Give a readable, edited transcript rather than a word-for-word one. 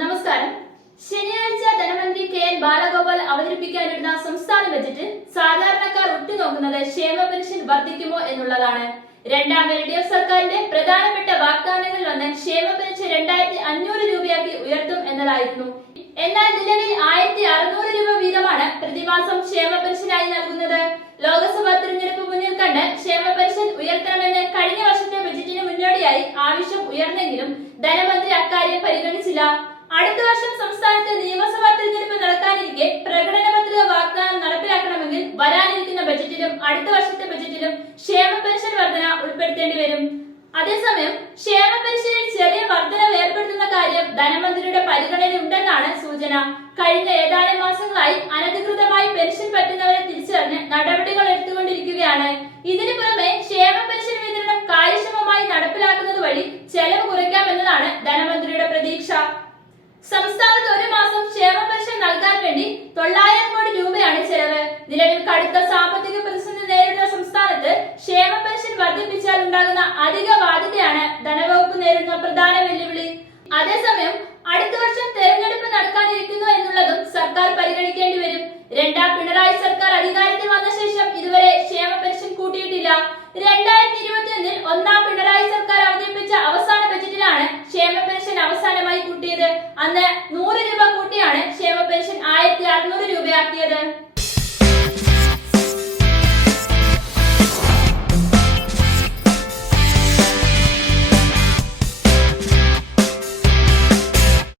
നമസ്കാരം. ശനിയാഴ്ച ധനമന്ത്രി കെ.എൻ. ബാലഗോപാൽ അവതരിപ്പിക്കാനിരുന്ന സംസ്ഥാന ബജറ്റ് സാധാരണക്കാർ ഉറ്റുനോക്കുന്നത് ക്ഷേമ പെൻഷൻ വർദ്ധിക്കുമോ എന്നുള്ളതാണ്. രണ്ടാം LDF സർക്കാരിന്റെ പ്രധാനപ്പെട്ട വാഗ്ദാനങ്ങളിലൊന്ന് ക്ഷേമ പെൻഷൻ 2500 രൂപയാക്കി ഉയർത്തും എന്നതായിരുന്നു. എന്നാൽ നിലവിൽ 1600 രൂപ വീതമാണ് പ്രതിമാസം ക്ഷേമ പെൻഷനായി നൽകുന്നത്. ലോക്സഭാ തിരഞ്ഞെടുപ്പ് മുന്നിൽ കണ്ട് ക്ഷേമ പെൻഷൻ ഉയർത്തണമെന്ന് കഴിഞ്ഞ വർഷത്തെ ബജറ്റിന് മുന്നോടിയായി ആവശ്യം ഉയർന്നെങ്കിലും ധനമന്ത്രി അക്കാര്യം പരിഗണിച്ചില്ല. അടുത്ത വർഷം സംസ്ഥാനത്ത് നിയമസഭാ തിരഞ്ഞെടുപ്പ് നടക്കാനിരിക്കെ പ്രകടന പത്രിക വാഗ്ദാനം നടപ്പിലാക്കണമെങ്കിൽ വരാനിരിക്കുന്ന ബജറ്റിലും അടുത്ത വർഷത്തെ ബജറ്റിലും ക്ഷേമ പെൻഷൻ വർധന ഉൾപ്പെടുത്തേണ്ടി വരും. അതേസമയം ക്ഷേമ പെൻഷനിൽ ചെറിയ വർധനവ് ഏർപ്പെടുത്തുന്ന കാര്യം ധനമന്ത്രിയുടെ പരിഗണനയുണ്ടെന്നാണ് സൂചന. കഴിഞ്ഞ ഏതാനും മാസങ്ങളായി അനധികൃതമായി പെൻഷൻ പറ്റുന്നവരെ തിരിച്ചറിഞ്ഞ് നടപടികൾ എടുത്തുകൊണ്ടിരിക്കുകയാണ്. ഇതിനു പുറമെ ക്ഷേമ പെൻഷൻ വിതരണം കാര്യക്ഷമമായി നടപ്പിലാക്കുന്നത് വഴി ചെലവ് കുറയ്ക്കാമെന്നതാണ് ധനമന്ത്രിയുടെ പ്രതീക്ഷ. സംസ്ഥാനത്ത് ഒരു മാസം ക്ഷേമ പെൻഷൻ നൽകാൻ വേണ്ടി 900 കോടി രൂപയാണ് ചെലവ്. നിലവിൽ കടുത്ത സാമ്പത്തിക പ്രതിസന്ധി നേരിടുന്ന സംസ്ഥാനത്ത് ക്ഷേമ പെൻഷൻ വർദ്ധിപ്പിച്ചാൽ ഉണ്ടാകുന്ന അധിക ബാധ്യതയാണ് ധനവകുപ്പ് നേരിടുന്ന പ്രധാന വെല്ലുവിളി. അതേസമയം അടുത്ത വർഷം തെരഞ്ഞെടുപ്പ് നടക്കാനിരിക്കുന്നു എന്നുള്ളതും സർക്കാർ പരിഗണിക്കേണ്ടി വരും. രണ്ടാം പിണറായി സർക്കാർ അധികാരത്തിൽ വന്ന ശേഷം ഇതുവരെ ക്ഷേമ പെൻഷൻ കൂട്ടിയിട്ടില്ല. 2021 ഒന്നാം പിണറായി സർക്കാർ അവതരിപ്പിച്ച അവസാന ബജറ്റിലാണ് ക്ഷേമ പെൻഷൻ അവസാനമായി കൂട്ടിയത്. അന്ന് 100 രൂപ കൂട്ടിയാണ് ക്ഷേമ പെൻഷൻ 1600 രൂപയാക്കിയത്.